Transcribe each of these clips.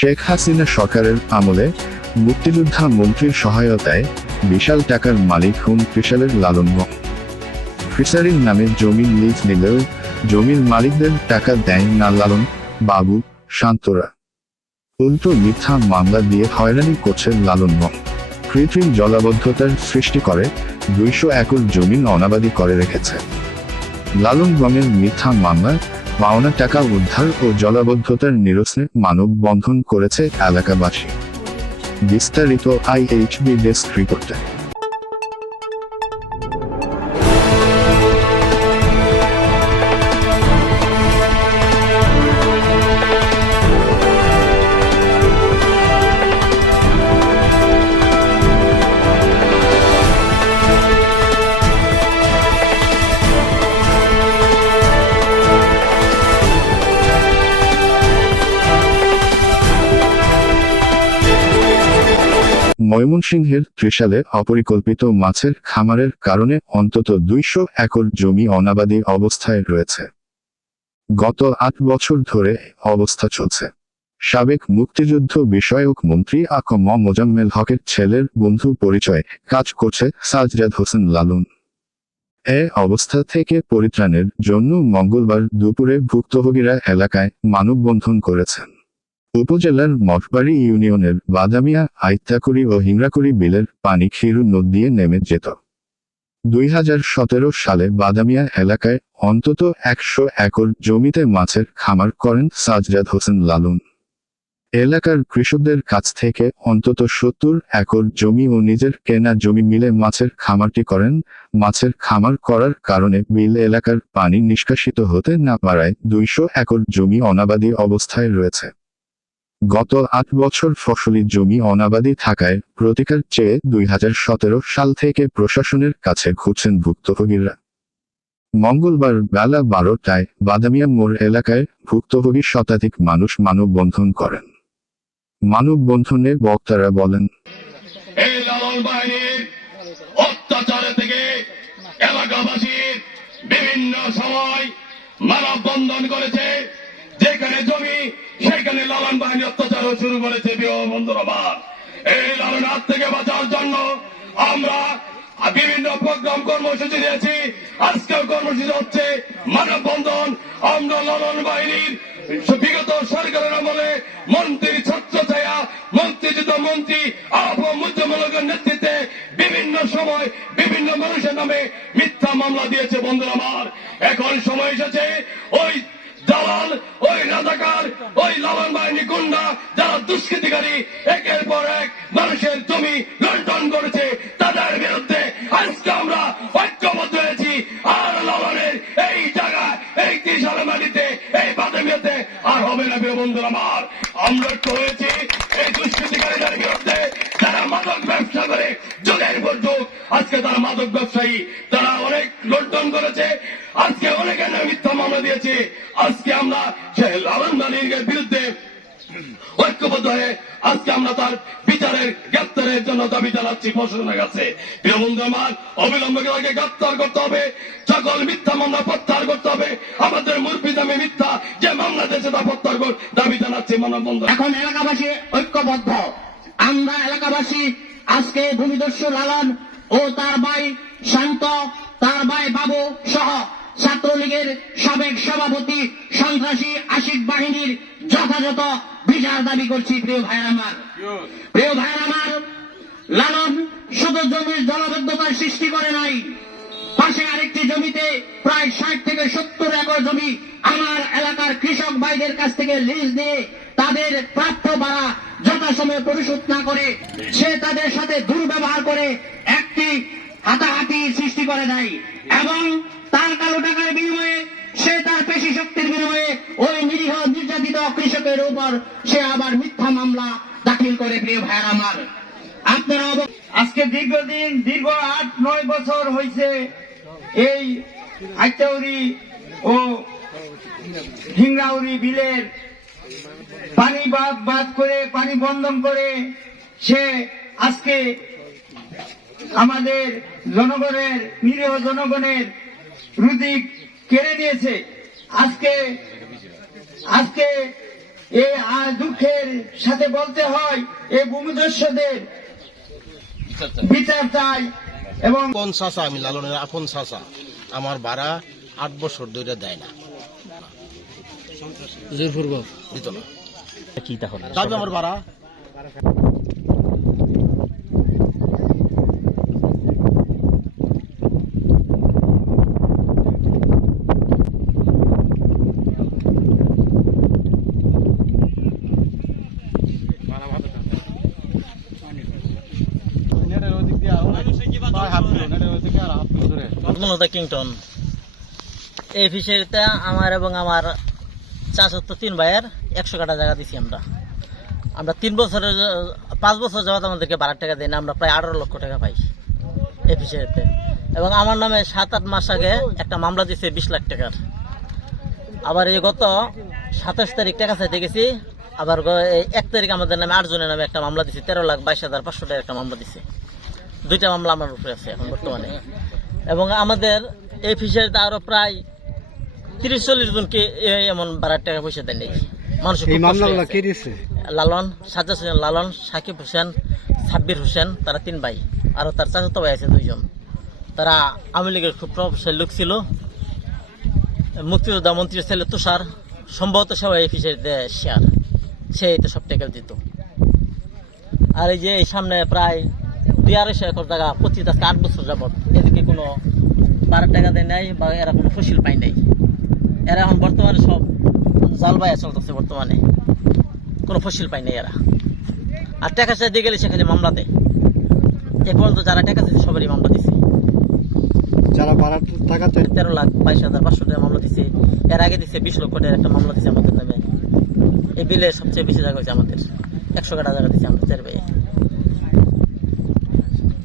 শেখ হাসিনা সরকারের আমলে মুক্তিযোদ্ধা মন্ত্রীর সহায়তায় বিশাল টাকার মালিক হুন ফিশালের লালন ফিশারির নামে জমি লিজ নিলেও জমির মালিকদের টাকা দেয় না লালন, বাবু, শান্তরা। উল্টো মিথ্যা মামলা দিয়ে হয়রানি করছে লালন কৃত্রিম জলাবদ্ধতার সৃষ্টি করে দুইশো একর জমিন অনাবাদী করে রেখেছে। লালন গমের মিথ্যা মামলা পাওনা টাকা উদ্ধার ও জলাবদ্ধতার নিরসনে মানববন্ধন করেছে এলাকাবাসী। বিস্তারিত আইএইচবি ডেস্ক রিপোর্টে। ময়মনসিংহের ত্রিশালে অপরিকল্পিত মাছের খামারের কারণে অন্তত দুইশো একর জমি অনাবাদী অবস্থায় রয়েছে। গত আট বছর ধরে অবস্থা চলছে। সাবেক মুক্তিযুদ্ধ বিষয়ক মন্ত্রী আকম মোজাম্মেল হকের ছেলের বন্ধু পরিচয়ে কাজ করছে সাজরাদ হোসেন লালুন। এ অবস্থা থেকে পরিত্রাণের জন্য মঙ্গলবার দুপুরে ভুক্তভোগীরা এলাকায় মানববন্ধন করেছেন। উপজেলার মঠবাড়ি ইউনিয়নের বাদামিয়া আইত্যাকুড়ি ও হিংরাকুড়ি বিলের পানি খিরু নদ দিয়ে নেমে যেত। দুই হাজার সতেরো সালে বাদামিয়া এলাকায় অন্তত একশো একর জমিতে মাছের খামার করেন সাজরাদ হোসেন লালুন। এলাকার কৃষকদের কাছ থেকে অন্তত সত্তর একর জমি ও নিজের কেনা জমি মিলে মাছের খামারটি করেন। মাছের খামার করার কারণে বিল এলাকার পানি নিষ্কাশিত হতে না পারায় দুইশো একর জমি অনাবাদী অবস্থায় রয়েছে। গত আট বছর ফসলি জমি অনাবাদী থাকায় প্রতিকার চেয়ে দুই হাজার সতেরো সাল থেকে প্রশাসনের কাছে ঘুরছেন ভুক্তভোগীরা। মঙ্গলবার বেলা বারোটায় বাদামিয়া মোড় এলাকায় ভুক্তভোগী শতাধিক মানুষ মানববন্ধন করেন। মানববন্ধনে বক্তারা বলেন বিভিন্ন সময় মানববন্ধন করেছে, যেখানে জমি সেখানে লালন বাহিনী অত্যাচার শুরু করেছে বন্ধুরা এই লালন হাত থেকে বাঁচার জন্য আমরা বিভিন্ন প্রোগ্রাম কর্মসূচি দিয়েছি। আজকের কর্মসূচি হচ্ছে মানববন্ধন। আমরা লালন বাহিনীর বিগত সরকারের আমলে মন্ত্রী ছাত্র ছায়া মন্ত্রীযুত মন্ত্রী মুখ্যমূলকের নেতৃত্বে বিভিন্ন সময় বিভিন্ন মানুষের নামে মিথ্যা মামলা দিয়েছে বন্ধুরা আমার। এখন সময় এসেছে, ওই দালাল ওই রাজাকার ওই লালন বাহিনী গুন্ডা, যারা দুষ্কৃতিকারী, একের পর এক মানুষের জমি লন্ডন করেছে, তাদের বিরুদ্ধে আজকে আমরা ঐক্যবদ্ধ হয়েছি। আর লালনের এই জায়গায়, এই ত্রিশাল মাটিতে, এই বাদামিয়াতে আর হবে না প্রিয় বন্ধুরা আমার। আমরা ঐক্য হয়েছি এই দুষ্কৃতিকারীদের বিরুদ্ধে, যারা মাদক ব্যবসা করে, যুগের পর যুগ, আজকে তারা মাদক ব্যবসায়ী, তারা অনেক লন্ডন করেছে। আজকে অনেকে মিথ্যা মামলা দিয়েছে। আজকে আমরা লালন বিরুদ্ধে ঐক্যবদ্ধ হয়ে আজকে আমরা তার বিচারের গ্রেপ্তারের জন্য দাবি জানাচ্ছি প্রশাসনের কাছে বন্ধু, আমার অবিলম্বে তাকে গ্রেপ্তার করতে হবে। সকল মিথ্যা মামলা প্রত্যাহার করতে হবে। আমাদের মুরবি দামে মিথ্যা যে মামলা দিয়েছে তা প্রত্যাহার কর দাবি জানাচ্ছি মানববন্ধ এখন এলাকাবাসী ঐক্যবদ্ধ। আমরা এলাকাবাসী আজকে ভূমিদস্যু লালন ও তার ভাই শান্ত তার ভাই বাবু সহ ছাত্রলীগের সাবেক সভাপতি সন্ত্রাসী আশিক বাহিনীর যথাযথ বিচার দাবি করছি, প্রিয় ভাই আমার। প্রিয় ভাই আমার, লালন শুধু জমির জলবদ্ধতার সৃষ্টি করে নাই। পাশে আরেকটি জমিতে প্রায় ষাট থেকে সত্তর একর জমি আমার এলাকার কৃষক ভাইদের কাছ থেকে লিজ দিয়ে তাদের প্রাপ্য ভাড়া যথাসময়ে পরিশোধ না করে সে তাদের সাথে দুর্ব্যবহার করে একটি হাতাহাতি সৃষ্টি করে দেয় এবং তার কালো টাকার বিনিময়ে সে তার পেশি শক্তির বিনিময়ে ওই নিরীহ নির্যাতিত কৃষকের উপর সে আবার মিথ্যা মামলা দাখিল করে, প্রিয় ভাইয়ের আমার। আপনারা আজকে দীর্ঘদিন, দীর্ঘ আট, নয় বছর হয়েছে এই আইতাউরি ও হিংরাউরি বিলের পানি বাদ বাদ করে, পানি বন্ধন করে সে আজকে আমাদের জনগণের নিরীহ জনগণের রুদি কেড়ে নিয়েছে। আজকে আজকে এই দুঃখের সাথে বলতে হয় এই ভূমিদস্যদের বিচার চাই এবং আপন চাচা আমি লালনের আপন চাচা। আমার ভাড়া আট বছর ধরে দেয় না। দিত না। কি তাহলে? আমার ভাড়া। মূলত কিংটন। এই ফিশারিতে আমার এবং আমার চাচত্ব তিন ভাইয়ের একশো কাটা জায়গা দিছি আমরা। আমরা তিন বছরের পাঁচ বছর যাওয়াত আমাদেরকে বারো টাকা দেয় না, আমরা প্রায় আঠারো লক্ষ টাকা পাই এই ফিশারিতে। এবং আমার নামে সাত আট মাস আগে একটা মামলা দিছে বিশ লাখ টাকার। আবার এই গত সাতাশ তারিখ টাকা চাইতে গেছি, আবার এক তারিখ আমাদের নামে আটজনের নামে একটা মামলা দিছে, তেরো লাখ বাইশ হাজার পাঁচশো টাকা একটা মামলা দিছে। দুইটা মামলা আমার উপরে আছে এখন বর্তমানে। এবং আমাদের এই ফিশারিতে আরও প্রায় তিরিশ চল্লিশ জনকে এমন বাড়ার টাকা পয়সা মানুষ দিচ্ছে লালন সাজ্জাদ হোসেন লালন সাকিব হোসেন সাব্বির হোসেন তারা তিন ভাই। আরও তার চাচাতো ভাই আছে দুইজন। তারা আওয়ামী লীগের খুব প্রভাবশালী লোক ছিল। মুক্তিযোদ্ধা মন্ত্রী ছেলে তুষার সম্ভবত সবাই এই ফিশারিতে শেয়ার। সে তো সব টাকা দিত। আর এই যে এই সামনে প্রায় দুই আড়াইশো একর জায়গা পঁচিশ আজকে আট বছর যাবত কোনো বারো টাকা দেয় নাই বা এরা কোনো ফসিল পায় নাই। এরা এখন বর্তমানে সব জাল বাইয়া চলতেছে বর্তমানে। কোনো ফসিল পায় নাই এরা। আর টাকা চাই দিয়ে গেলে সেখানে মামলা দেয়। এ পর্যন্ত যারা টাকা দিচ্ছে সবারই মামলা দিছে। যারা ভাড়ার তেরো লাখ বাইশ হাজার পাঁচশো টাকা মামলা দিছে। এর আগে দিছে বিশ লক্ষ টাকার একটা মামলা দিছে আমাদের নামে। এই বিলে সবচেয়ে বেশি জায়গা হয়েছে আমাদের। একশো কাটা জায়গা দিছে আমাদের চার ভাইয়ে।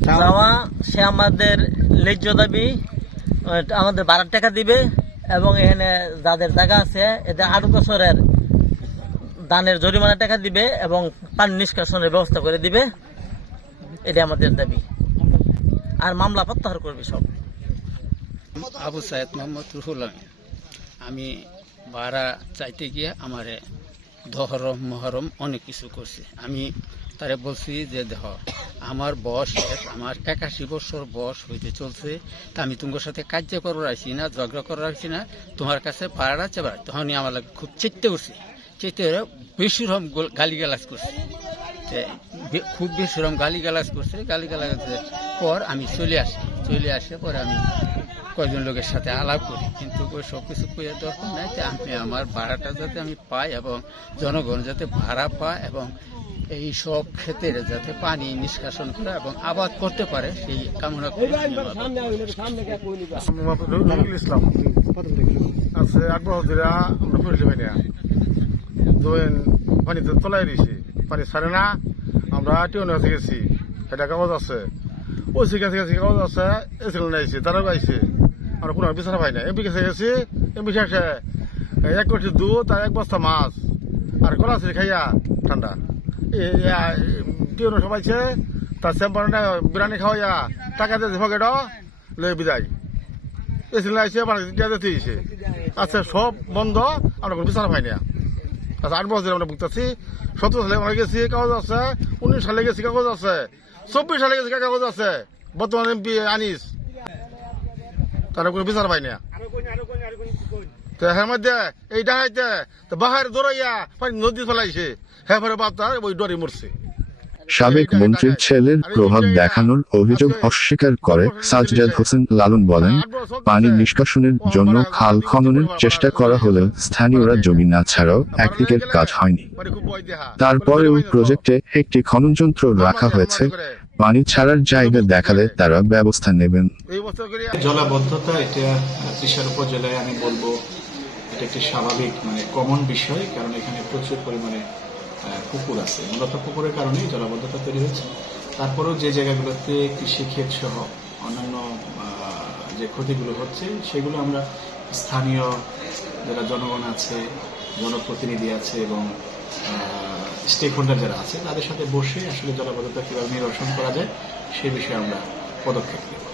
যাওয়া সে আমাদের ন্যায্য দাবি আমাদের বারো টাকা দিবে এবং এখানে যাদের জায়গা আছে, এদের আট বছরের দানের জরিমানা টাকা দিবে এবং পানি নিষ্কাশনের ব্যবস্থা করে দিবে। এটা আমাদের দাবি। আর মামলা প্রত্যাহার করবে সব। আবু সাইদ মোহাম্মদ রুহুল আমি ভাড়া চাইতে গিয়ে আমারে দহরম মহরম অনেক কিছু করছে। আমি তারে বলছি যে, দেখ আমার বয়স আমার একাশি বছর বয়স হইতে চলছে, তা আমি তোমার সাথে কার্য করার আইছি না, ঝগড়া করার আইছি না, তোমার কাছে ভাড়া চাবার তখনই আমার লাগে খুব চেতে উঠছে চেতে বেশিরম গালি গালাজ করছে। খুব বেশিরম গালি গালাজ করছে গালি গালাজের পর আমি চলে আসি। চলে আসে পরে আমি কয়েকজন লোকের সাথে আলাপ করি, কিন্তু ওই সব কিছু কইয়া দরকার নাই যে আমি আমার ভাড়াটা যাতে আমি পাই এবং জনগণ যাতে ভাড়া পায় এবং এই সব ক্ষেত্রে যাতে পানি নিষ্কাশন করে এবং আবাদ করতে পারে, সেই কামনা করি। রবিউল ইসলাম। আছে বছর ধরে আমরা না। পানিতে তলায় দিয়েছি পানি ছাড়ে না, আমরা টিউন হয়ে গেছি, এটা কাগজ আছে। ওই কাছে গেছি কাগজ আছে, এসিল নাইছে তারা গাইছে আমরা কোনো বিচার পাই না। এমপি কাছে গেছি, এমপি শেষে, এক কোটি দুধ আর এক বস্তা মাছ। আর কলা খাইয়া, ঠান্ডা। টিউন সবাইছে তার চেম্বার বিরিয়ানি খাওয়াইয়া টাকা দিয়ে পকেট লয়ে বিদায়। এসিল দিয়েছে আচ্ছা সব বন্ধ আমরা কোনো বিচার পাই না আচ্ছা আট বছর আমরা ভুগতেছি সতেরো সালে আমরা গেছি, কাগজ আছে। উনিশ সালে গেছি, কাগজ আছে। চব্বিশ সালে গেছি, কাগজ আছে। বর্তমান এমপি আনিস তারা কোনো বিচার পাই না তো এর মধ্যে? এই ডাহাইতে তো বাহার দৌড়াইয়া পানি নদী ফেলাইছে। হ্যাঁ পরে বাপ্তা ওই ডরে মরছে। সাবেক মন্ত্রীর ছেলের প্রভাব দেখানোর অভিযোগ অস্বীকার করে সাজজাদ হোসেন লালন বলেন পানি নিষ্কাশনের জন্য খাল খননের চেষ্টা করা হলেও স্থানীয়রা জমি না ছাড়াও একদিকের কাজ হয়নি। তারপরেও প্রজেক্টে একটি খননযন্ত্র রাখা হয়েছে। পানি ছাড়ার জায়গা দেখালে তারা ব্যবস্থা নেবেন। জলাবদ্ধতা এটা ত্রিশাল উপজেলায় আমি বলব। এটা একটি স্বাভাবিক মানে কমন বিষয়, কারণ এখানে প্রচুর পরিমাণে পুকুর আছে। মূলত পুকুরের কারণেই জলাবদ্ধতা তৈরি হচ্ছে তারপরেও যে জায়গাগুলোতে কৃষিক্ষেত সহ অন্যান্য যে ক্ষতিগুলো হচ্ছে, সেগুলো আমরা স্থানীয় যারা জনগণ আছে, জনপ্রতিনিধি আছে এবং স্টেক হোল্ডার যারা আছে, তাদের সাথে বসে আসলে জলাবদ্ধতা কীভাবে নিরসন করা যায় সেই বিষয়ে আমরা পদক্ষেপ নেব।